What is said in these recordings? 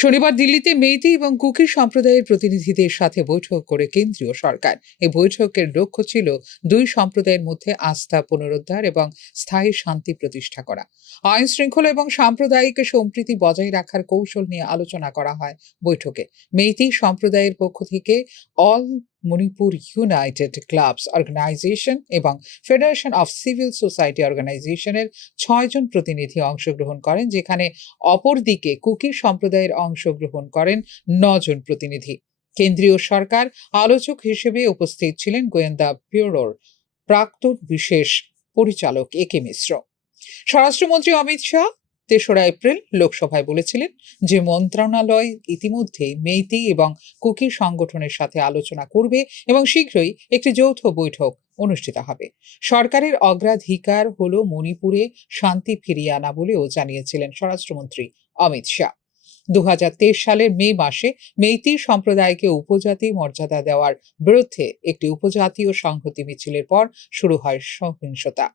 শনিবার দিল্লিতে মেইতি এবং কুকি সম্প্রদায়ের প্রতিনিধিদের সাথে বৈঠক করে কেন্দ্রীয় সরকার। এই বৈঠকের লক্ষ্য ছিল দুই সম্প্রদায়ের মধ্যে আস্থা পুনরুদ্ধার এবং স্থায়ী শান্তি প্রতিষ্ঠা করা। আইন শৃঙ্খলা এবং সাম্প্রদায়িক সম্প্রীতি বজায় রাখার কৌশল নিয়ে আলোচনা করা হয় বৈঠকে। মেইতি সম্প্রদায়ের পক্ষ থেকে all Manipur united clubs organisation এবং ফেডারেশন অফ সিভিল সোসাইটি অর্গানাইজেশনের 6 জন প্রতিনিধি অংশগ্রহণ করেন, যেখানে অপরদিকে কুকি সম্প্রদায়ের অংশগ্রহণ করেন 9 জন প্রতিনিধি। কেন্দ্রীয় সরকার আলোচক হিসেবে উপস্থিত ছিলেন গোয়েন্দা ব্যুরোর প্রাক্তন বিশেষ পরিচালক একে মিশ্র। স্বরাষ্ট্রমন্ত্রী অমিত শাহ 3রা এপ্রিল লোকসভায় বলেছিলেন যে মন্ত্রণালয় ইতিমধ্যে মেইতি এবং কুকি সংগঠনের সাথে আলোচনা করবে এবং শীঘ্রই একটি যৌথ বৈঠক অনুষ্ঠিত হবে। সরকারের অগ্রাধিকার হলো মণিপুরে শান্তি ফিরিয়ে আনা বলেও জানিয়েছিলেন স্বরাষ্ট্রমন্ত্রী অমিত শাহ। 2023 সালের মে মাসে মেইতি সম্প্রদায়কে উপজাতি মর্যাদা দেওয়ার বিরুদ্ধে একটি উপজাতীয় সংহতি মিছিলের পর শুরু হয় সহিংসতা।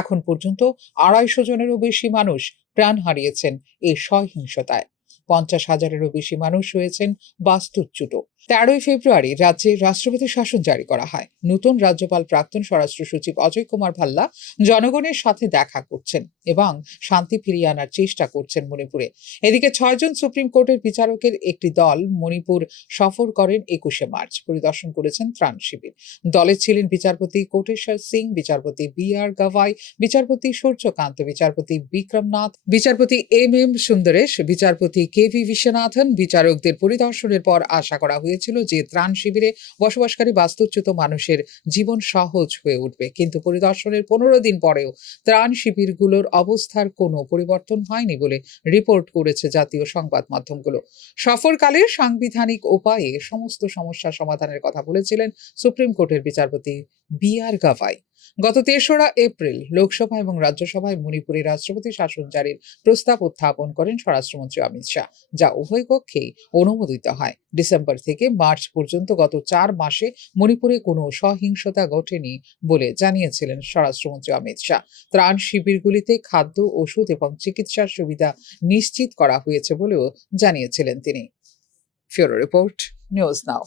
এখন পর্যন্ত 250 জনেরও বেশি মানুষ প্রাণ হারিয়েছেন এই সহিংসতায়। 50,000-এরও বেশি মানুষ হয়েছেন বাস্তুচ্যুত। 13ই ফেব্রুয়ারি রাজ্যে রাষ্ট্রপতি শাসন জারি করা হয়। নতুন রাজ্যপাল প্রাক্তন স্বরাষ্ট্র সচিব অজয় কুমার ভাল্লা জনগণের সাথে দেখা করছেন এবং শান্তি ফিরিয়ে আনার চেষ্টা করছেন মণিপুরে। এদিকে 6 জন সুপ্রিম কোর্টের বিচারকের একটি দল মণিপুর সফর করেন 21শে মার্চ। পরিদর্শন করেছেন ত্রাণ শিবির। দলে ছিলেন বিচারপতি কোটেশ্বর সিং, বিচারপতি বি.আর. গাভাই, বিচারপতি সূর্যকান্ত, বিচারপতি বিক্রমনাথ, বিচারপতি এম সুন্দরেশ, বিচারপতি কে.ভি. বিশ্বনাথন। বিচারকদের পরিদর্শনের পর আশা করা হয়েছিল যে ত্রাণ শিবিরে বসবাসকারী বাস্তুচ্যুত মানুষের জীবন সহজ হয়ে উঠবে, কিন্তু পরিদর্শনের 15 দিন পরেও ত্রাণ শিবিরগুলোর অবস্থার কোনো পরিবর্তন হয়নি বলে রিপোর্ট করেছে জাতীয় সংবাদ মাধ্যমগুলো। সফরকালে সাংবিধানিক উপায়ে সমস্ত সমস্যা সমাধানের কথা বলেছিলেন সুপ্রিম কোর্টের বিচারপতি বি.আর. গাভাই। গত 3রা এপ্রিল লোকসভা এবং রাজ্যসভায় মণিপুরে রাষ্ট্রপতি শাসন জারির প্রস্তাব উত্থাপন করেন স্বরাষ্ট্রমন্ত্রী অমিত শাহ, যা উভয় কক্ষেই অনুমোদিত হয়। ডিসেম্বর থেকে মার্চ পর্যন্ত গত 4 মাসে মণিপুরে কোনো সহিংসতা ঘটেনি বলে জানিয়েছিলেন স্বরাষ্ট্রমন্ত্রী অমিত শাহ। ত্রাণ শিবিরগুলিতে খাদ্য, ওষুধ এবং চিকিৎসার সুবিধা নিশ্চিত করা হয়েছে বলেও জানিয়েছিলেন তিনি। ফিউরো রিপোর্ট, নিউজ নাও।